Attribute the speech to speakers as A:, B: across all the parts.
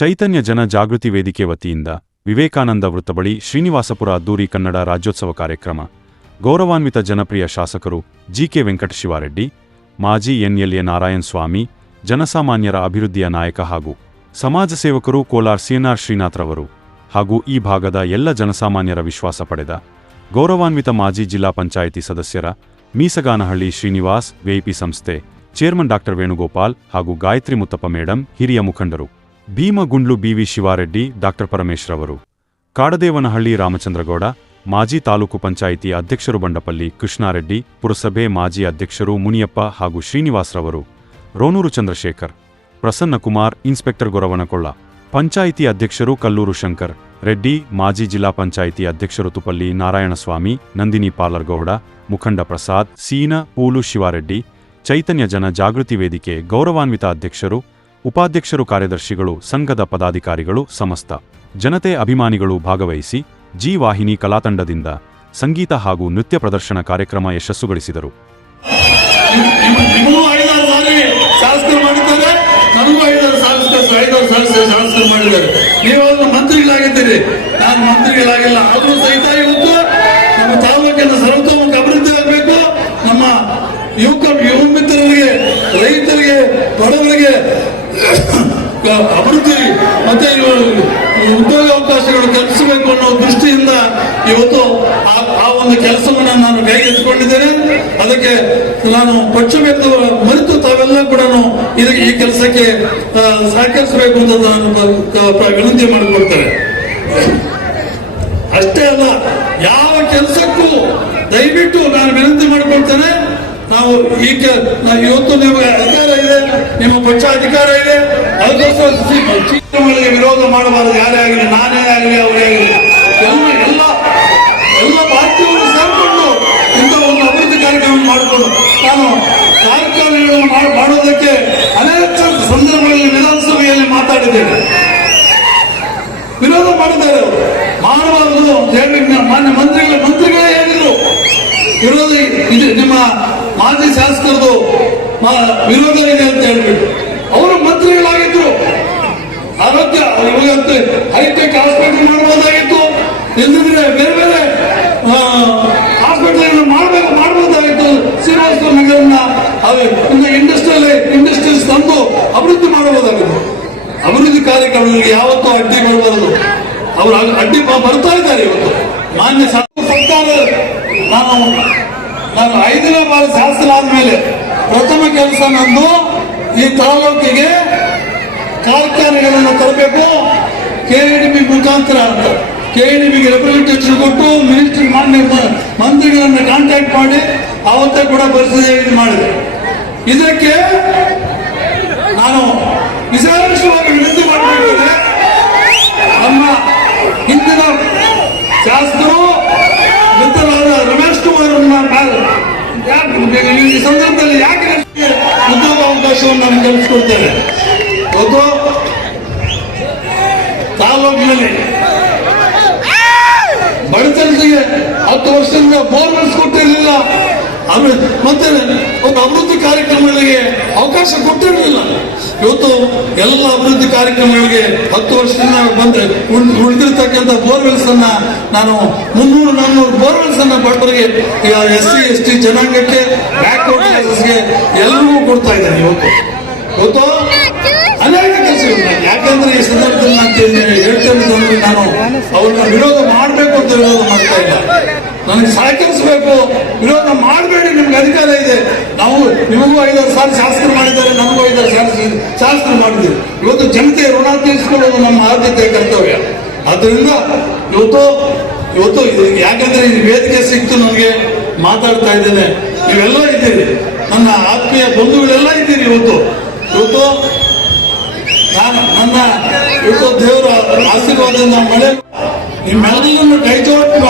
A: ಚೈತನ್ಯ ಜನ ಜಾಗೃತಿ ವೇದಿಕೆ ವತಿಯಿಂದ ವಿವೇಕಾನಂದ ವೃತ್ತ ಬಳಿ ಶ್ರೀನಿವಾಸಪುರ ಅದ್ದೂರಿ ಕನ್ನಡ ರಾಜ್ಯೋತ್ಸವ ಕಾರ್ಯಕ್ರಮ. ಗೌರವಾನ್ವಿತ ಜನಪ್ರಿಯ ಶಾಸಕರು ಜಿಕೆ ವೆಂಕಟಶಿವಾರೆಡ್ಡಿ, ಮಾಜಿ ಎನ್ಎಲ್ಎ ನಾರಾಯಣ್ ಸ್ವಾಮಿ, ಜನಸಾಮಾನ್ಯರ ಅಭಿವೃದ್ಧಿಯ ನಾಯಕ ಹಾಗೂ ಸಮಾಜ ಸೇವಕರು ಕೋಲಾರ್ ಸಿಎನ್ಆರ್ ಶ್ರೀನಾಥ್ರವರು ಹಾಗೂ ಈ ಭಾಗದ ಎಲ್ಲ ಜನಸಾಮಾನ್ಯರ ವಿಶ್ವಾಸ ಪಡೆದ ಗೌರವಾನ್ವಿತ ಮಾಜಿ ಜಿಲ್ಲಾ ಪಂಚಾಯಿತಿ ಸದಸ್ಯರ ಮೀಸಗಾನಹಳ್ಳಿ ಶ್ರೀನಿವಾಸ್ ವಿಐಪಿ ಸಂಸ್ಥೆ ಚೇರ್ಮನ್ ಡಾಕ್ಟರ್ ವೇಣುಗೋಪಾಲ್ ಹಾಗೂ ಗಾಯತ್ರಿ ಮುತ್ತಪ್ಪ ಮೇಡಂ, ಹಿರಿಯ ಮುಖಂಡರು. ಭೀಮಗುಂಡ್ಲು ಬಿವಿ ಶಿವಾರೆಡ್ಡಿ, ಡಾಕ್ಟರ್ ಪರಮೇಶ್ರವರು ಕಾಡದೇವನಹಳ್ಳಿ ರಾಮಚಂದ್ರಗೌಡ, ಮಾಜಿ ತಾಲೂಕು ಪಂಚಾಯಿತಿ ಅಧ್ಯಕ್ಷರು ಬಂಡಪಲ್ಲಿ ಕೃಷ್ಣಾರೆಡ್ಡಿ, ಪುರಸಭೆ ಮಾಜಿ ಅಧ್ಯಕ್ಷರು ಮುನಿಯಪ್ಪ ಹಾಗೂ ಶ್ರೀನಿವಾಸ್ರವರು. ರೋನೂರು ಚಂದ್ರಶೇಖರ್ ಪ್ರಸನ್ನಕುಮಾರ್ ಇನ್ಸ್ಪೆಕ್ಟರ್ ಗೊರವನಕೊಳ್ಳ, ಪಂಚಾಯಿತಿ ಅಧ್ಯಕ್ಷರು ಕಲ್ಲೂರು ಶಂಕರ್, ರೆಡ್ಡಿ, ಮಾಜಿ ಜಿಲ್ಲಾ ಪಂಚಾಯಿತಿ ಅಧ್ಯಕ್ಷರು ತುಪಲ್ಲಿ ನಾರಾಯಣಸ್ವಾಮಿ, ನಂದಿನಿ ಪಾಲರ್ಗೌಡ, ಮುಖಂಡ ಪ್ರಸಾದ್, ಸೀನ, ಪೂಲು ಶಿವಾರೆಡ್ಡಿ, ಚೈತನ್ಯ ಜನ ಜಾಗೃತಿ ವೇದಿಕೆ ಗೌರವಾನ್ವಿತ ಅಧ್ಯಕ್ಷರು ಉಪಾಧ್ಯಕ್ಷರು ಕಾರ್ಯದರ್ಶಿಗಳು ಸಂಘದ ಪದಾಧಿಕಾರಿಗಳು ಸಮಸ್ತ ಜನತೆ ಅಭಿಮಾನಿಗಳು ಭಾಗವಹಿಸಿ ಜಿ ವಾಹಿನಿ ಕಲಾತಂಡದಿಂದ ಸಂಗೀತ ಹಾಗೂ ನೃತ್ಯ ಪ್ರದರ್ಶನ ಕಾರ್ಯಕ್ರಮ ಯಶಸ್ಸುಗಳಿಸಿದರು
B: ಯುವಕ ಯುವ ರೈತರಿಗೆ ಬಡವರಿಗೆ, ಅಭಿವೃದ್ಧಿ ಮತ್ತೆ ಉದ್ಯೋಗ ಅವಕಾಶಗಳು ಕಲ್ಪಿಸಬೇಕು ಅನ್ನೋ ದೃಷ್ಟಿಯಿಂದ ಇವತ್ತು ಆ- ಒಂದು ಕೆಲಸವನ್ನು ನಾನು ಕೈಗೆತ್ತಿಕೊಂಡಿದ್ದೇನೆ ಅದಕ್ಕೆ ನಾನು ಪಕ್ಷಭೇದ ಮರೆತು ತಾವೆಲ್ಲ ಕೂಡ ಇದಕ್ಕೆ ಈ ಕೆಲಸಕ್ಕೆ ಸಹಕರಿಸಬೇಕು ಅಂತ ನಾನು ವಿನಂತಿ ಮಾಡಿಕೊಡ್ತೇನೆ ಅಷ್ಟೇ ಅಲ್ಲ, ಯಾವ ಕೆಲಸಕ್ಕೂ ದಯವಿಟ್ಟು ನಾನು ವಿನಂತಿ ಮಾಡಿಕೊಳ್ತೇನೆ. ನಾವು ಈಗ ಇವತ್ತು ನಿಮಗೆ ಅಧಿಕಾರ ಇದೆ, ನಿಮ್ಮ ಪಕ್ಷ ಅಧಿಕಾರ ಇದೆ. ಅದಕ್ಕೋಸ್ಕರ ವಿರೋಧ ಮಾಡಬಾರದು. ಯಾರೇ ಆಗಲಿ, ನಾನೇ ಆಗಲಿ, ಅವರೇ ಆಗಲಿ. ಎಲ್ಲ ಎಲ್ಲ ಒಂದು ಅಭಿವೃದ್ಧಿ ಕಾರ್ಯಕ್ರಮ ಮಾಡಿಕೊಂಡು ನಾನು ಮಾಡೋದಕ್ಕೆ ಅನೇಕ ಸಂದರ್ಭಗಳಲ್ಲಿ ವಿಧಾನಸಭೆಯಲ್ಲಿ ಮಾತಾಡಿದ್ದೇನೆ. ವಿರೋಧ ಮಾಡಿದ್ದಾರೆ ಅವರು ಮಾಡಬಾರದು ಹೇಳಿ ಮಾನ್ಯ ಮಂತ್ರಿಗಳ ಮಂತ್ರಿಗಳೇ ಹೇಳಿದ್ರು ವಿರೋಧ ಇದು ನಿಮ್ಮ ಮಾಜಿ ಶಾಸಕರದು ಮ- ವಿರೋಧ ಇದೆ ಅಂತ ಹೇಳ್ಬಿಟ್ಟು ಅವರು ಮಂತ್ರಿಗಳಾಗಿದ್ರು. ಆರೋಗ್ಯ ಇವತ್ತು ಹೈಟೆಕ್ ಹಾಸ್ಪಿಟಲ್ ಮಾಡಬಹುದಾಗಿತ್ತು ಇಲ್ಲದಿದ್ರೆ ಬೇರೆ ಬೇರೆ ಹಾಸ್ಪಿಟಲ್ ಮಾಡಬೇಕು ಮಾಡಬಹುದಾಗಿತ್ತು ಶ್ರೀನಿವಾಸ ನಗರನ್ನ ಇಂಡಸ್ಟ್ರಿಯಲ್ ಇಂಡಸ್ಟ್ರೀಸ್ ತಂದು ಅಭಿವೃದ್ಧಿ ಮಾಡಬಹುದಾಗಿತ್ತು. ಅಭಿವೃದ್ಧಿ ಕಾರ್ಯಕ್ರಮಗಳಿಗೆ ಯಾವತ್ತೂ ಅಡ್ಡಿ ಬರಬಾರದು. ಅವರು ಅಡ್- ಅಡ್ಡಿ ಬರ್ತಾ ಇದ್ದಾರೆ ಇವತ್ತು. ಮಾನ್ಯ ಸರ್ಕಾರ, ನಾನು ನಾನು ಐದನೇ ಬಾರಿ ಶಾಸನ ಆದ್ಮೇಲೆ ಪ್ರಥಮ ಕೆಲಸ ನಂದು ಈ ತಾಲೂಕಿಗೆ ಕಾರ್ಖಾನೆಗಳನ್ನು ತರಬೇಕು. ಕೆಎಡಿಬಿ ಮುಖಾಂತರ ಅಂತ. ಕೆಎಡಿಬಿಗೆ ರೆಪ್ರೆಸೆಂಟೇಷನ್ ಕೊಟ್ಟು ಮಿನಿಸ್ಟರ್ ಮಾಡಿ ಮಂತ್ರಿಗಳನ್ನು ಕಾಂಟ್ಯಾಕ್ಟ್ ಮಾಡಿ ಅವತ್ತೇ ಕೂಡ ಪರಿಸ್ಥಿತಿ ಇದು ಮಾಡಿದೆ. ಇದಕ್ಕೆ ನಾನು ವಿಶೇಷವಾಗಿ ವಿನಂತಿ ಮಾಡಿದ್ದೇನೆ ನಮ್ಮ ಹಿಂದಿನ ಶಾಸಕರು ಮಿತ್ರರಾದ ರಮೇಶ್ ಕುಮಾರ್ ಈ ಸಂದರ್ಭದಲ್ಲಿ ಯಾಕೆ ಉದ್ಯೋಗ ಅವಕಾಶವನ್ನು ನಾನು ಕಲ್ಪಿಸ್ಕೊಡ್ತೇನೆ? ಒಂದು ತಾಲೂಕಿನಲ್ಲಿ ಬಡತನಕ್ಕೆ ಹತ್ತು ವರ್ಷದಿಂದ ಕೊಟ್ಟಿರಲಿಲ್ಲ ಆಮೇಲೆ ಮತ್ತೆ ಒಂದು ಅಭಿವೃದ್ಧಿ ಕಾರ್ಯಕ್ರಮಗಳಿಗೆ ಅವಕಾಶ ಕೊಟ್ಟಿರಲಿಲ್ಲ. ಇವತ್ತು ಎಲ್ಲ ಅಭಿವೃದ್ಧಿ ಕಾರ್ಯಕ್ರಮಗಳಿಗೆ ಹತ್ತು ವರ್ಷದಿಂದ ಬಂದ್ರೆ ಉಳ್- ಉಳಿದಿರ್ತಕ್ಕಂಥ ಬೋರ್ವೆಲ್ಸ್ ಅನ್ನ ನಾನು ಮುನ್ನೂರು, ನಾನ್ನೂರು ಬೋರ್ವೆಲ್ಸ್ ಅನ್ನ ಬಡವರಿಗೆ ಎಸ್ ಸಿ, ಎಸ್ ಟಿ ಜನಾಂಗಕ್ಕೆ ಬ್ಯಾಕ್ವರ್ಡ್ ಕ್ಲಾಸಸ್ಗೆ ಎಲ್ಲರಿಗೂ ಕೊಡ್ತಾ ಇದ್ದಾರೆ ಇವತ್ತು. ಇವತ್ತು ಅನೇಕ ಕೆಲಸಗಳು ಯಾಕಂದ್ರೆ ಈ ಸಂದರ್ಭದಲ್ಲಿ ನಾನು ಹೇಳ್ತೇನೆ ನಾನು ಅವ್ರನ್ನ ವಿರೋಧ ಮಾಡಬೇಕು ಅಂತ ವಿರೋಧ ಮಾಡ್ತಾ ಇಲ್ಲ. ನನಗೆ ಸಹಕರಿಸಬೇಕು, ವಿರೋಧ ನಿಮ್ಗೆ ಅಧಿಕಾರ ಇದೆ. ನಾವು ನಿಮಗೂ ಐದಾರು ಸಾವಿರ ಶಾಸಕರು ಮಾಡಿದ್ದಾರೆ, ನಮಗೂ ಐದಾರು ಸಾರಿ ಶಾಸಕರು ಮಾಡಿದ್ದೀವಿ ಇವತ್ತು ಜನತೆ ಋಣ ತೀರಿಸಿಕೊಳ್ಳೋದು ನಮ್ಮ ಆದ್ಯತೆ ಕರ್ತವ್ಯ. ಆದ್ದರಿಂದ ಇವತ್ತು ಇವತ್ತು ಯಾಕಂದ್ರೆ ಈ ವೇದಿಕೆ ಸಿಕ್ತು ನನಗೆ ಮಾತಾಡ್ತಾ ಇದ್ದೇನೆ. ನೀವೆಲ್ಲ ಇದ್ದೀರಿ. ನನ್ನ ಆತ್ಮೀಯ ಬಂಧುಗಳೆಲ್ಲ ಇದ್ದೀರಿ ಇವತ್ತು. ಇವತ್ತು ನಾನು, ನನ್ನ ಇವತ್ತು ದೇವರ ಆಶೀರ್ವಾದದಿಂದ ಮಳೆ ನಿಮ್ಮೆಲ್ಲರನ್ನು ಕೈ ಜೋಡಿಸುವ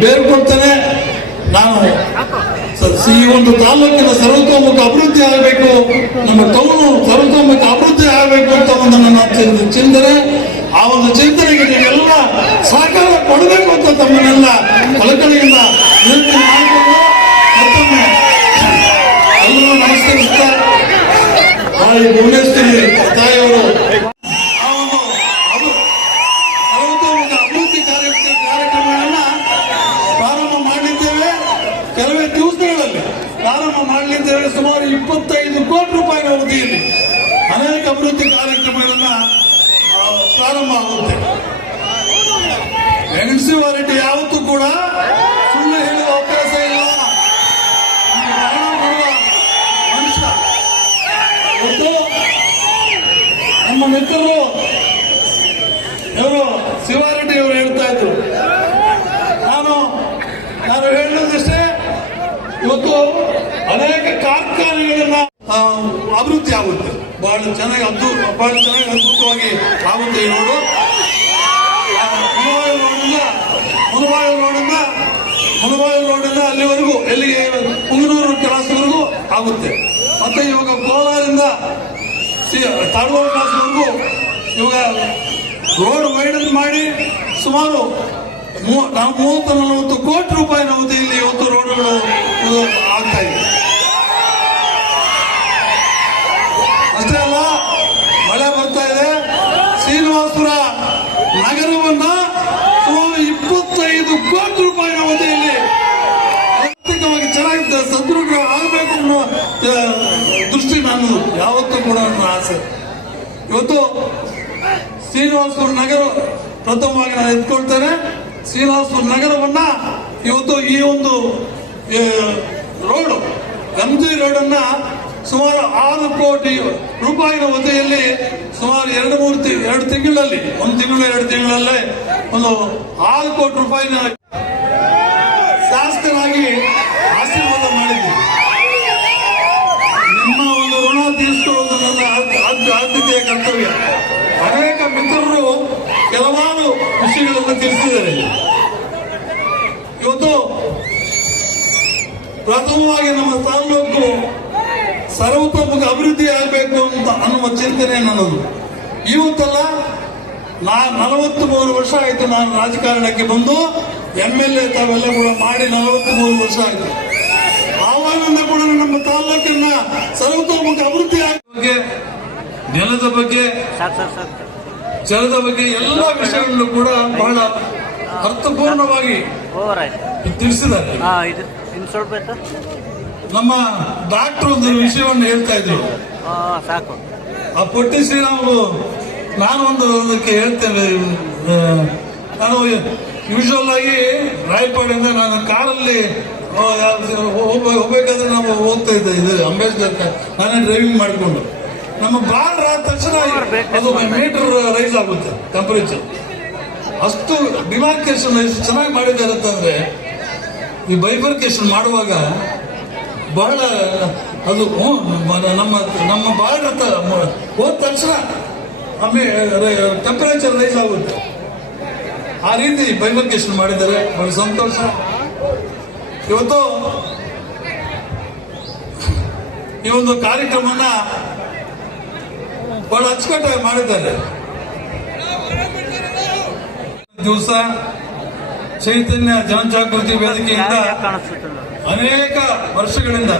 B: ಬೇರ್ಕೊಡ್ತೇನೆ. ಸ- ಈ ಒಂದು ತಾಲೂಕಿನ ಸರ್ವತೋಮುಖ ಅಭಿವೃದ್ಧಿ ಆಗಬೇಕು, ನಮ್ಮ ಟೌನು ಸರ್ವತೋಮುಖ ಅಭಿವೃದ್ಧಿ ಆಗಬೇಕು ಅಂತ ಒಂದು ನನ್ನ ಚಿಂತ- ಚಿಂತನೆ, ಆ ಒಂದು ಚಿಂತನೆಗೆ ನೀವೆಲ್ಲ ಸಹಕಾರ ಕೊಡಬೇಕು ಅಂತ ತಮ್ಮನ್ನೆಲ್ಲ ಕಳಕಳಿಯಿಂದ ವಿನಂತಿ ಮಾಡಿಕೊಂಡು ಮತ್ತೊಮ್ಮೆ ಎಲ್ಲರೂ ನಮಸ್ಕರಿಸ್ತಾ ಭುವನೇಶ್ವರಿ ತಾಯಿಯವರು ಆ ಒಂದು ದಿವಸಗಳಲ್ಲಿ ಪ್ರಾರಂಭ ಮಾಡಲಿ ಅಂತ ಹೇಳಿ ಸುಮಾರು ಇಪ್ಪತ್ತೈದು ಕೋಟಿ ರೂಪಾಯಿನ ಅವಧಿಯಲ್ಲಿ ಅನೇಕ ಅಭಿವೃದ್ಧಿ ಕಾರ್ಯಕ್ರಮಗಳನ್ನ ಪ್ರಾರಂಭ ಆಗುತ್ತೆ. ಮುನ್ಸಿಪಾಲಿಟಿ ಯಾವತ್ತೂ ಕೂಡ ಸುಳ್ಳು ಹೇಳುವ ಅವಕಾಶ ಇಲ್ಲ. ಇವತ್ತು ನಮ್ಮ ಮಿತ್ರರು, ಇವರು ಶಿವಾರೆಡ್ಡಿ ಅವರು ಹೇಳ್ತಾ ಇದ್ರು. ನಾನು ನಾನು ಹೇಳೋದಷ್ಟೇ ಇವತ್ತು ಅನೇಕ ಕಾರ್ಖಾನೆಗಳನ್ನ ಅಭಿವೃದ್ಧಿ ಆಗುತ್ತೆ. ಬಹಳ ಚೆನ್ನಾಗಿ ಅದ್ಭುತ ಬಹಳ ಚೆನ್ನಾಗಿ ಅದ್ಭುತವಾಗಿ ಆಗುತ್ತೆ ಈ ರೋಡು ರೋಡಿಂದ ಮುನವಾಯಿ ರೋಡಿಂದ ಮುನವಾಯಿ ರೋಡಿಂದ ಅಲ್ಲಿವರೆಗೂ ಎಲ್ಲಿಗೆ ಪುಂಗನೂರು ಕೆಲಸವರೆಗೂ ಆಗುತ್ತೆ. ಮತ್ತೆ ಇವಾಗ ಕೋಲಾರಿಂದ ತಾಡುವ ಕ್ಲಾಸ್ವರೆಗೂ ಇವಾಗ ರೋಡ್ ವೈಡ್ ಮಾಡಿ ಸುಮಾರು ನಾವು ಮೂವತ್ತು ನಲವತ್ತು ಕೋಟಿ ರೂಪಾಯಿ ನಾವು ಇಲ್ಲಿ ಇವತ್ತು ರೋಡ್ಗಳು ಆಗ್ತಾ ಇದೆ. ಬರ್ತಾ ಇದೆ. ಶ್ರೀನಿವಾಸಪುರ ನಗರವನ್ನ ಸುಮಾರು ಇಪ್ಪತ್ತೈದು ಕೋಟಿ ರೂಪಾಯಿನ ಅವಧಿಯಲ್ಲಿ ಆರ್ಥಿಕವಾಗಿ ಚೆನ್ನಾಗಿ ಸದೃಢ ಆಗಬೇಕು ಅನ್ನೋ ದೃಷ್ಟಿ ನಾನು ಯಾವತ್ತೂ ಕೂಡ ನನ್ನ ಆಸೆ. ಇವತ್ತು ಶ್ರೀನಿವಾಸಪುರ ನಗರ ಪ್ರಥಮವಾಗಿ ನಾನು ಎತ್ಕೊಳ್ತೇನೆ. ಶ್ರೀನಿವಾಸಪುರ ನಗರವನ್ನ ಇವತ್ತು ಈ ಒಂದು ರೋಡ್ ಎಂ ಜಿ ರೋಡನ್ನ ಸುಮಾರು ಆರು ಕೋಟಿ ರೂಪಾಯಿನ ಹೊತ್ತೆಯಲ್ಲಿ ಸುಮಾರು ಎರಡು ಮೂರು ತಿ- ಎರಡು ತಿಂಗಳಲ್ಲಿ, ಒಂದು ತಿಂಗಳು, ಎರಡು ತಿಂಗಳಲ್ಲೇ ಒಂದು ಆರು ಕೋಟಿ ರೂಪಾಯಿ ಶಾಸಕರಾಗಿ ಆಶೀರ್ವಾದ ಮಾಡಿದ್ವಿ ನಿಮ್ಮ ಒಂದು ಋಣ ತೀರಿಸಿಕೊಳ್ಳುವುದು ನನ್ನ ಆದ್ಯ- ಆದ್ಯ- ಆದ್ಯತೆಯ ಕರ್ತವ್ಯ. ಅನೇಕ ಮಿತ್ರರು ಕೆಲವಾರು ವಿಷಯಗಳನ್ನು ತಿಳಿಸಿದ್ದಾರೆ. ಇವತ್ತು ಪ್ರಥಮವಾಗಿ ನಮ್ಮ ತಾಲೂಕು ಸರ್ವತೋಮುಖ ಅಭಿವೃದ್ಧಿ ಆಗಬೇಕು ಅಂತ ಅನ್ನುವ ಚಿಂತನೆ ನನ್ನದು. ಇವತ್ತಲ್ಲ ನಾ ನಲವತ್ತು ಮೂರು ವರ್ಷ ಆಯಿತು ನಾನು ರಾಜಕಾರಣಕ್ಕೆ ಬಂದು ಎಂ ಎಲ್ ಎ ತಾವೆಲ್ಲ ಕೂಡ ಮಾಡಿ ನಲವತ್ತು ಮೂರು ವರ್ಷ ಆಯಿತು. ಆವಾಗಿಂದ ಕೂಡ ನಮ್ಮ ತಾಲೂಕಿನ ಸರ್ವತೋಮುಖ ಅಭಿವೃದ್ಧಿ ಬಗ್ಗೆ ನೆಲದ ಬಗ್ಗೆ ಜಲದ ಬಗ್ಗೆ ಎಲ್ಲ ವಿಷಯಗಳನ್ನು ಕೂಡ ಬಹಳ ಅರ್ಥಪೂರ್ಣವಾಗಿ ತಿಳಿಸಿದ್ದಾರೆ. ನಮ್ಮ ಡಾಕ್ಟರ್ ಒಂದು ವಿಷಯವನ್ನು ಹೇಳ್ತಾ ಇದ್ರು.
C: ಸಾಕು.
B: ಆ ಪೊಟ್ಟಿ ಶ್ರೀರಾಮರು ನಾನು ಒಂದು ಅದಕ್ಕೆ ಹೇಳ್ತೇನೆ ನಾನು ಯೂಶುವಲ್ ಆಗಿ ರಾಯಪಾಡಿಂದ ನಾನು ಕಾರಲ್ಲಿ ಹೋಗ್ಬೇಕಾದ್ರೆ ನಾವು ಹೋಗ್ತಾ ಇದ್ದೆ ಇದು ಅಂಬೇಡ್ಕರ್ ನಾನೇ ಡ್ರೈವಿಂಗ್ ಮಾಡಿಕೊಂಡು. ನಮ್ಮ ಬಾಲ್ ಆದ ತಕ್ಷಣ ಅದು ಮೀಟರ್ ರೈಸ್ ಆಗುತ್ತೆ ಟೆಂಪರೇಚರ್ ಅಷ್ಟು ಡಿಮಾರ್ಕೇಶನ್ ಎಷ್ಟು ಚೆನ್ನಾಗಿ ಮಾಡಿದ್ದಾರೆ ಅಂತಂದ್ರೆ ಈ ಬೈಫರ್ಕೇಶನ್ ಮಾಡುವಾಗ ಬಹಳ, ಅದು ನಮ್ಮ ನಮ್ಮ ಬಾರ್ಡರ್ ಹೋದ ತಕ್ಷಣ ಟೆಂಪರೇಚರ್ ರೈಸ್ ಆಗುತ್ತೆ. ಆ ರೀತಿ ಬೈಮರ್ಕೇಶನ್ ಮಾಡಿದ್ದಾರೆ ಬಹಳ ಸಂತೋಷ. ಇವತ್ತು ಈ ಒಂದು ಕಾರ್ಯಕ್ರಮನ ಬಹಳ ಅಚ್ಚುಕಟ್ಟಾಗಿ ಮಾಡಿದ್ದಾರೆ. ದಿವಸ ಚೈತನ್ಯ ಜನಜಾಗೃತಿ ವೇದಿಕೆಯಿಂದ ಅನೇಕ ವರ್ಷಗಳಿಂದ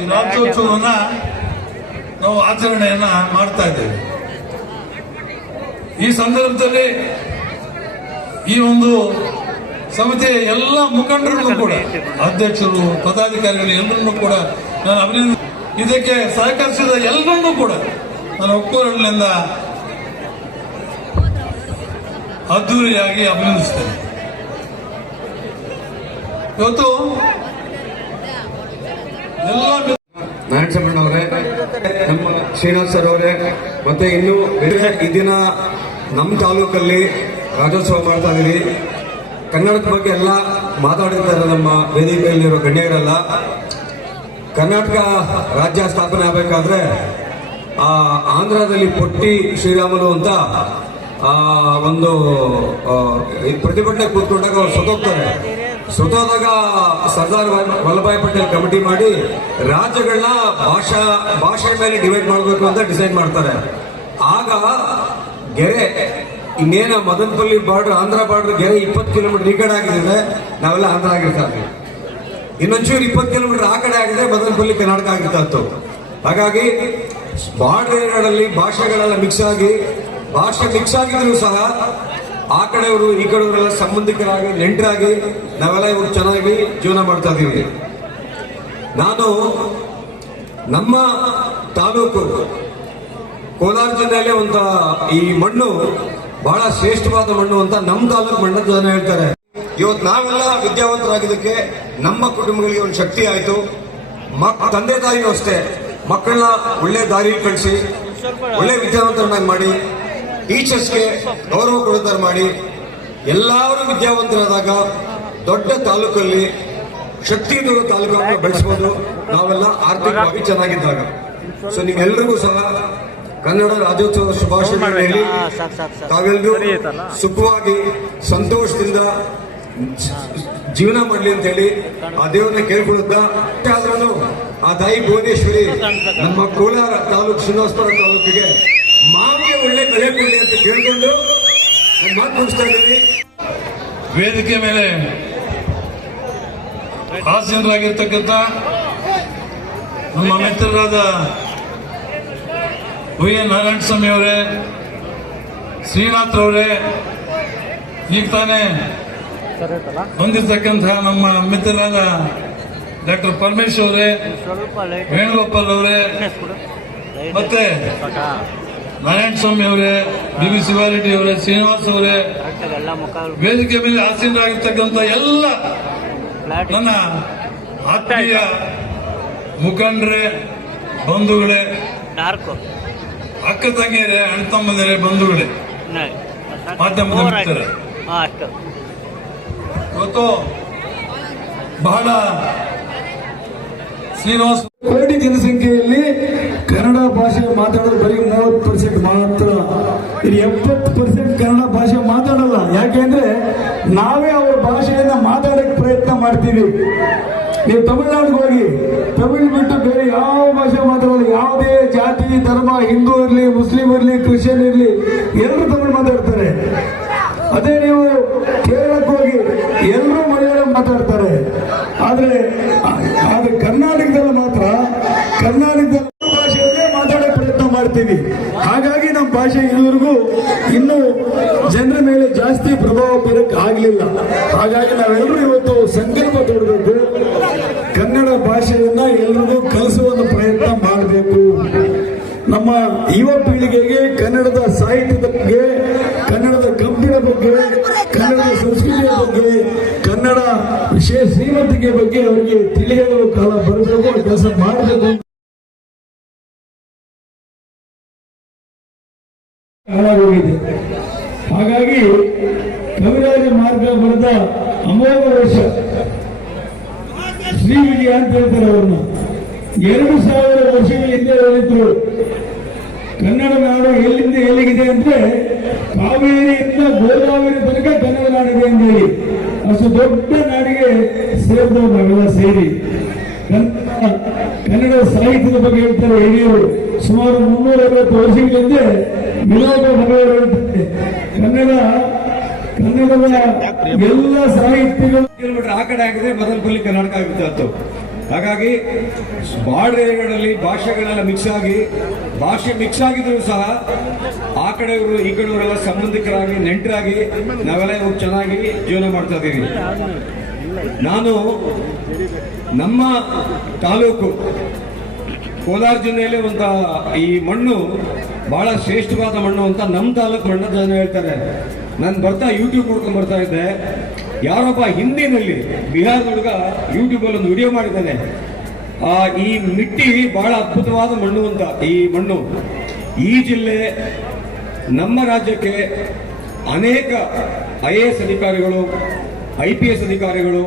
B: ಈ ರಾಜ್ಯೋತ್ಸವವನ್ನ ನಾವು ಆಚರಣೆಯನ್ನ ಮಾಡ್ತಾ ಇದ್ದೇವೆ. ಈ ಸಂದರ್ಭದಲ್ಲಿ ಈ ಒಂದು ಸಮಿತಿಯ ಎಲ್ಲ ಮುಖಂಡರನ್ನು ಕೂಡ, ಅಧ್ಯಕ್ಷರು, ಪದಾಧಿಕಾರಿಗಳು ಎಲ್ಲರನ್ನೂ ಕೂಡ ನಾನು ಅಭಿನಂದ, ಇದಕ್ಕೆ ಸಹಕರಿಸಿದ ಎಲ್ಲರನ್ನೂ ಕೂಡ ನಾನು ಒಕ್ಕೂರಲಿನಿಂದ ಅದ್ದೂರಿಯಾಗಿ ಅಭಿನಂದಿಸ್ತೇನೆ. ಇವತ್ತು ಎಲ್ಲ
D: ನಾರಾಯಣ ಅವರೇ, ನಮ್ಮ ಶ್ರೀನಾಥ್ ಸರ್ ಅವರೇ, ಮತ್ತೆ ಇನ್ನು ಈ ದಿನ ನಮ್ಮ ತಾಲೂಕಲ್ಲಿ ರಾಜ್ಯೋತ್ಸವ ಮಾಡ್ತಾ ಇದೀವಿ. ಕನ್ನಡದ ಬಗ್ಗೆ ಎಲ್ಲ ಮಾತಾಡಿರ್ತಾರೆ ನಮ್ಮ ವೇದಿಕೆಯಲ್ಲಿರೋ ಗಣ್ಯರೆಲ್ಲ. ಕರ್ನಾಟಕ ರಾಜ್ಯ ಸ್ಥಾಪನೆ ಆಗಬೇಕಾದ್ರೆ, ಆ ಆಂಧ್ರದಲ್ಲಿ ಪೊಟ್ಟಿ ಶ್ರೀರಾಮುಲು ಅಂತ ಒಂದು ಪ್ರತಿಭಟನೆ ಕೂತ್ಕೊಂಡಾಗ ಅವ್ರು ಸತ್ತೋಗ್ತಾರೆ. ಸತ್ತೋದಾಗ ಸರ್ದಾರ್ ವಲ್ಲಭಾಯ್ ಪಟೇಲ್ ಕಮಿಟಿ ಮಾಡಿ ರಾಜ್ಯಗಳನ್ನ ಭಾಷಾ, ಭಾಷೆ ಮೇಲೆ ಡಿವೈಡ್ ಮಾಡಬೇಕು ಅಂತ ಡಿಸೈಡ್ ಮಾಡ್ತಾರೆ. ಆಗ ಗೆರೆ, ಇನ್ನೇನ ಮದನಪಲ್ಲಿ ಬಾರ್ಡರ್, ಆಂಧ್ರ ಬಾರ್ಡರ್ ಗೆರೆ ಇಪ್ಪತ್ತು ಕಿಲೋಮೀಟರ್ ಈ ಕಡೆ ಆಗಿದ್ರೆ ನಾವೆಲ್ಲ ಆಂಧ್ರ ಆಗಿರ್ತಾರೆ ಇನ್ನೊಂಚೂರು ಇಪ್ಪತ್ತು ಕಿಲೋಮೀಟರ್ ಆ ಕಡೆ ಆಗಿದ್ರೆ ಮದನಪಲ್ಲಿ ಕರ್ನಾಟಕ ಆಗಿರ್ತಾ ಹಾಗಾಗಿ ಬಾರ್ಡರ್ ಭಾಷೆಗಳೆಲ್ಲ ಮಿಕ್ಸ್ ಆಗಿ, ಭಾಷೆ ಮಿಕ್ಸ್ ಆಗಿದ್ರು ಸಹ ಆ ಕಡೆಯವರು, ಈ ಕಡೆಯವರೆಲ್ಲ ಸಂಬಂಧಿಕರಾಗಿ, ನೆಂಟರಾಗಿ ನಾವೆಲ್ಲ ಇವರು ಚೆನ್ನಾಗಿ ಜೀವನ ಮಾಡ್ತಾ ಇದ್ದೀವಿ. ನಾನು ನಮ್ಮ ತಾಲೂಕು ಕೋಲಾರ ಜಿಲ್ಲೆಯಲ್ಲಿ ಒಂದು ಈ ಮಣ್ಣು, ಬಹಳ ಶ್ರೇಷ್ಠವಾದ ಮಣ್ಣು ಅಂತ ನಮ್ಮ ತಾಲೂಕು ಮಣ್ಣು ಜನ ಹೇಳ್ತಾರೆ. ಇವತ್ತು ನಾವೆಲ್ಲ ವಿದ್ಯಾವಂತರಾಗಿದ್ದಕ್ಕೆ ನಮ್ಮ ಕುಟುಂಬಗಳಿಗೆ ಒಂದು ಶಕ್ತಿ ಆಯಿತು. ತಂದೆ ತಾಯಿಯೂ ಅಷ್ಟೇ. ಮಕ್ಕಳನ್ನ ಒಳ್ಳೆ ದಾರಿ ಕಳಿಸಿ, ಒಳ್ಳೆ ವಿದ್ಯಾವಂತರನ್ನಾಗಿ ಮಾಡಿ. ಟೀಚರ್ಸ್ಗೆ ಗೌರವ ಕೊಡುತ್ತಾರೆ ಮಾಡಿ ಎಲ್ಲರೂ ವಿದ್ಯಾವಂತರಾದಾಗ ದೊಡ್ಡ ತಾಲೂಕಲ್ಲಿ ಶಕ್ತಿ ದೂರ ತಾಲೂಕನ್ನು ಬೆಳೆಸಬಹುದು ನಾವೆಲ್ಲ ಆರ್ಥಿಕವಾಗಿ ಚೆನ್ನಾಗಿದ್ದಾಗ. ಸೊ ನಿಮ್ಮೆಲ್ಲರಿಗೂ ಸಹ ಕನ್ನಡ ರಾಜ್ಯೋತ್ಸವ ಶುಭಾಶಯಗಳು ಹೇಳಿ ತಾವೆಲ್ಲರೂ ಸುಖವಾಗಿ ಸಂತೋಷದಿಂದ ಜೀವನ ಮಾಡಲಿ ಅಂತ ಹೇಳಿ ಆ ದೇವರನ್ನ ಕೇಳ್ಕೊಳ್ಳುತ್ತಾ ಆದ್ರೂ ಆ ತಾಯಿ ಭುವನೇಶ್ವರಿ ನಮ್ಮ ಕೋಲಾರ ತಾಲೂಕು ಶ್ರೀನಿವಾಸಪುರ ತಾಲೂಕಿಗೆ ಮಾವಿಗೆ ಒಳ್ಳೆ ಬೆಲೆ ಕೊಡಲಿ ಅಂತ ಕೇಳಿಕೊಂಡು ಮಾತು ಮುಗಿಸ್ತಾ ಇದ್ದೀನಿ.
B: ವೇದಿಕೆ ಮೇಲೆ ಹಾಸ್ಯರಾಗಿರ್ತಕ್ಕಂಥ ನಮ್ಮ ಮಿತ್ರರಾದ ವಿ ಎನ್ ನಾರಾಯಣ ಸ್ವಾಮಿ ಅವರೇ, ಶ್ರೀನಾಥ್ ಅವರೇ, ಈಗ ತಾನೇ ಹೊಂದಿರ್ತಕ್ಕಂತಹ ನಮ್ಮ ಮಿತ್ರರಾದ ಡಾಕ್ಟರ್ ಪರಮೇಶ್ ಅವರೇ, ವೇಣುಗೋಪಾಲ್ ಅವರೇ, ಮತ್ತೆ ನಾರಾಯಣ ಸ್ವಾಮಿ ಅವರೇ ಬಿ ಬಿ ಶಿವಾರೆಡ್ಡಿ ಅವರೇ ಶ್ರೀನಿವಾಸ್ ಅವರೇ ವೇದಿಕೆ ಮೇಲೆ ಆಸೀನರಾಗಿರ್ತಕ್ಕಂಥ ಎಲ್ಲ ನನ್ನ ಆತ್ಮೀಯ ಮುಖಂಡರೇ ಬಂಧುಗಳೇ ಅಕ್ಕ ತಂಗಿಯರೇ ಅಣ್ಣ ತಮ್ಮಂದಿರೇ ಬಂಧುಗಳೇ ಮಾಧ್ಯಮದ ಮಿತ್ರರೇ.
C: ಹಾಂ ಅಷ್ಟು.
B: ಇವತ್ತು ಬಹಳ ಶ್ರೀನಿವಾಸ್
E: ಕೋಟಿ ಜನಸಂಖ್ಯೆಯಲ್ಲಿ ಕನ್ನಡ ಭಾಷೆ ಮಾತಾಡೋದು ಬರೀ ಮೂವತ್ತು ಪರ್ಸೆಂಟ್ ಮಾತ್ರ. ಇಲ್ಲಿ ಎಪ್ಪತ್ತು ಪರ್ಸೆಂಟ್ ಕನ್ನಡ ಭಾಷೆ ಮಾತಾಡಲ್ಲ. ಯಾಕೆಂದ್ರೆ ನಾವೇ ಅವ್ರ ಭಾಷೆಯನ್ನ ಮಾತಾಡಕ್ಕೆ ಪ್ರಯತ್ನ ಮಾಡ್ತೀವಿ. ನೀವು ತಮಿಳ್ನಾಡಿಗೆ ಹೋಗಿ, ತಮಿಳ್ ಬಿಟ್ಟು ಬೇರೆ ಯಾವ ಭಾಷೆ ಮಾತಾಡಲ್ಲ, ಯಾವುದೇ ಜಾತಿ, ಧರ್ಮ, ಹಿಂದೂ ಇರಲಿ, ಮುಸ್ಲಿಂ ಇರಲಿ, ಕ್ರಿಶ್ಚಿಯನ್ ಇರಲಿ ಎಲ್ಲರೂ ತಮಿಳ್ ಮಾತಾಡ್ತಾರೆ. ಅದೇ ನೀವು ಕೇರಳಕ್ಕೆ ಹೋಗಿ ಎಲ್ಲರೂ ಮಲಯಾಳಂ ಮಾತಾಡ್ತಾರೆ. ಆದ್ರೆ ಕರ್ನಾಟಕದಲ್ಲಿ ಮಾತ್ರ ಕರ್ನಾಟಕದಲ್ಲಿ ಭಾಷೆಯಲ್ಲೇ ಮಾತಾಡೋ ಪ್ರಯತ್ನ ಮಾಡ್ತೀವಿ ಹಾಗಾಗಿ ನಮ್ಮ ಭಾಷೆ ಇದುವರೆಗೂ ಇನ್ನೂ ಜನರ ಮೇಲೆ ಜಾಸ್ತಿ ಪ್ರಭಾವ ಬೀರಕ್ಕೆ ಆಗಲಿಲ್ಲ. ಹಾಗಾಗಿ ನಾವೆಲ್ಲರೂ ಇವತ್ತು ಸಂಕಲ್ಪ ತೊಡಬೇಕು. ಕನ್ನಡ ಭಾಷೆಯನ್ನ ಎಲ್ರಿಗೂ ಕಲಿಸುವ ಪ್ರಯತ್ನ ಮಾಡಬೇಕು. ನಮ್ಮ ಯುವ ಪೀಳಿಗೆಗೆ, ಕನ್ನಡದ ಸಾಹಿತ್ಯದ ಬಗ್ಗೆ, ಕನ್ನಡದ ಕಂಪಿನ ಬಗ್ಗೆ, ಕನ್ನಡದ ಸಂಸ್ಕೃತಿಯ ಬಗ್ಗೆ, ಕನ್ನಡ ವಿಶೇಷ ಶ್ರೀಮಂತಿಕೆ ಬಗ್ಗೆ ಅವರಿಗೆ ತಿಳಿಯಲು ಕಾಲ ಬರಬೇಕು ಕೆಲಸ ಮಾಡಬೇಕು. ಹಾಗಾಗಿ ಕವಿರಾಜ ಮಾರ್ಗ ಬರೆದ ಅಮೋಘ ವರ್ಷ ಶ್ರೀ ವಿಜಯ ಅಂತ ಹೇಳ್ತಾರೆ ಅವ್ರನ್ನ. ಎರಡು ಸಾವಿರ ವರ್ಷಗಳ ಹಿಂದೆ ಹೇಳಿದ್ರು. ಕನ್ನಡ ನಾಡು ಎಲ್ಲಿಂದ ಎಲ್ಲಿಗಿದೆ ಅಂದ್ರೆ ಕಾವೇರಿಯಿಂದ ಗೋದಾವರಿ ತನಕ ಕನ್ನಡ ನಾಡಿದೆ ಅಂತ ಹೇಳಿ. ಅಷ್ಟು ದೊಡ್ಡ ನಾಡಿಗೆ ಸೇರಿದವರು ಸೇರಿ. ಕನ್ನಡ ಸಾಹಿತ್ಯದ ಬಗ್ಗೆ ಹೇಳ್ತಾರೆ ಹಿರಿಯರು. ಸುಮಾರು ಮುನ್ನೂರ ಐವತ್ತು ವರ್ಷಗಳಿಂದ ವಿನೋದ ಭಗವರು ಕನ್ನಡ ಕನ್ನಡದ ಎಲ್ಲ ಸಾಹಿತ್ಯಗಳು
D: ಕಿಲೋಮೀಟರ್ ಆ ಕಡೆ ಆಗಿದ್ರೆ ಮೊದಲು ಕರ್ನಾಟಕ ಆಗುತ್ತೆ ಅಂತ ಹಾಗಾಗಿ ಬಾರ್ಡರ್ ಏರಿಯಾಗಳಲ್ಲಿ ಭಾಷೆಗಳೆಲ್ಲ ಮಿಕ್ಸ್ ಆಗಿ, ಭಾಷೆ ಮಿಕ್ಸ್ ಆಗಿದ್ರು ಸಹ ಆ ಕಡೆಯವರು ಈ ಕಡೆಯವರೆಲ್ಲ ಸಂಬಂಧಿಕರಾಗಿ, ನೆಂಟರಾಗಿ, ನಾವೆಲ್ಲ ಚೆನ್ನಾಗಿ ಜೀವನ ಮಾಡ್ತಾ ಇದ್ದೀವಿ. ನಾನು ನಮ್ಮ ತಾಲೂಕು ಕೋಲಾರ ಜಿಲ್ಲೆಯಲ್ಲಿ ಒಂದು ಈ ಮಣ್ಣು ಬಹಳ ಶ್ರೇಷ್ಠವಾದ ಮಣ್ಣು ಅಂತ ನಮ್ಮ ತಾಲೂಕು ಮಣ್ಣು ಜನ ಹೇಳ್ತಾರೆ. ನಾನು ಬರ್ತಾ ಯೂಟ್ಯೂಬ್ ನೋಡ್ಕೊಂಡು ಬರ್ತಾ ಇದ್ದೆ. ಯಾರೊಬ್ಬ ಹಿಂದಿನಲ್ಲಿ ಬಿಹಾರದ ಹುಡುಗ ಯೂಟ್ಯೂಬಲ್ಲಿ ಒಂದು ವಿಡಿಯೋ ಮಾಡಿದ್ದಾನೆ. ಆ ಈ ಮಿಟ್ಟಿ ಬಹಳ ಅದ್ಭುತವಾದ ಮಣ್ಣು ಅಂತ. ಈ ಮಣ್ಣು ಈ ಜಿಲ್ಲೆ ನಮ್ಮ ರಾಜ್ಯಕ್ಕೆ ಅನೇಕ ಐ ಎ ಎಸ್ ಅಧಿಕಾರಿಗಳು ಐ ಪಿ ಎಸ್ ಅಧಿಕಾರಿಗಳು,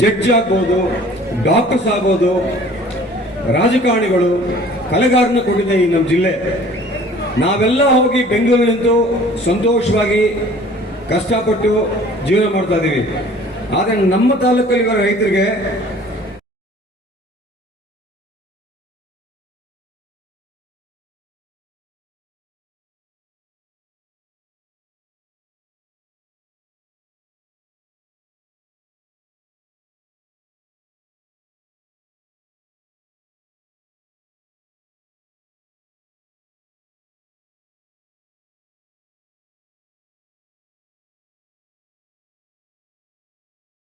D: ಜಡ್ಜ್ ಆಗ್ಬೋದು, ಡಾಕ್ಟರ್ಸ್ ಆಗ್ಬೋದು, ರಾಜಕಾರಣಿಗಳು ಕಲೆಗಾರನ ಕೊಟ್ಟಿದೆ ಈ ನಮ್ಮ ಜಿಲ್ಲೆ. ನಾವೆಲ್ಲ ಹೋಗಿ ಬೆಂಗಳೂರಿನಂತೂ ಸಂತೋಷವಾಗಿ ಕಷ್ಟಪಟ್ಟು ಜೀವನ ಮಾಡ್ತಾ ಇದ್ದೀವಿ ಆದರೆ ನಮ್ಮ ತಾಲೂಕಲ್ಲಿರೋ ರೈತರಿಗೆ